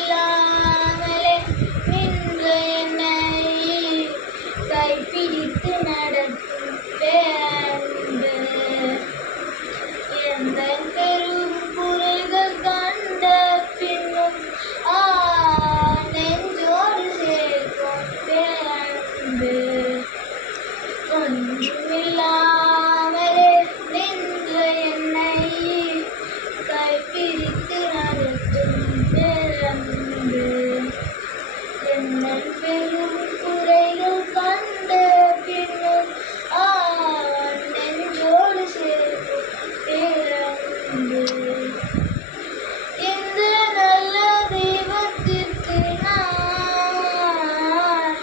ஒன்றுமில்லாமலே நின்ற என்னை கைப்பிடித்து நடத்தும் பேரன்பு எந்த பெரும் குறைகள் கண்ட பின்னும் நெஞ்சோடு சேர்க்கும் பேரன்பு ஒன்றுமில்லாமலே நின்ற என்னை கைப்பிடித்து நடத்தும் பேரன்பு என்ன பெரும் குறைகள் கண்ட பின்னும் நெஞ்சோடு சேர்க்கும் பேரன்பு இந்த நல்ல தெய்வத்திற்கு நான்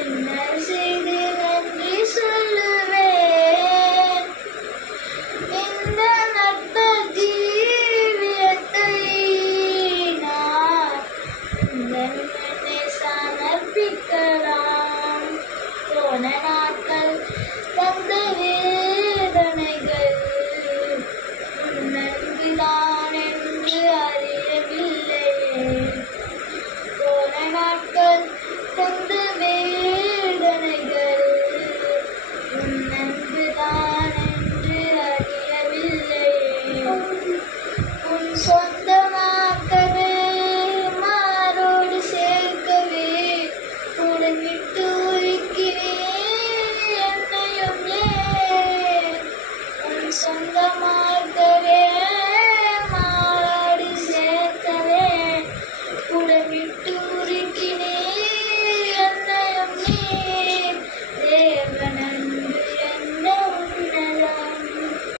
என்ன செய்து நன்றி சொல்லுவேன் இந்த நட்ப ஜீவியத்தை நான் உன்னை சமர்ப்பிக்கலாம் போன நாட்கள் தந்த வேதனைகள் உன்னன்புதான் என்று அறியவில்லையே போன நாட்கள் தந்த வேதனைகள் உன்னன்புதான் என்று அறியவில்லையே உன் சொந்த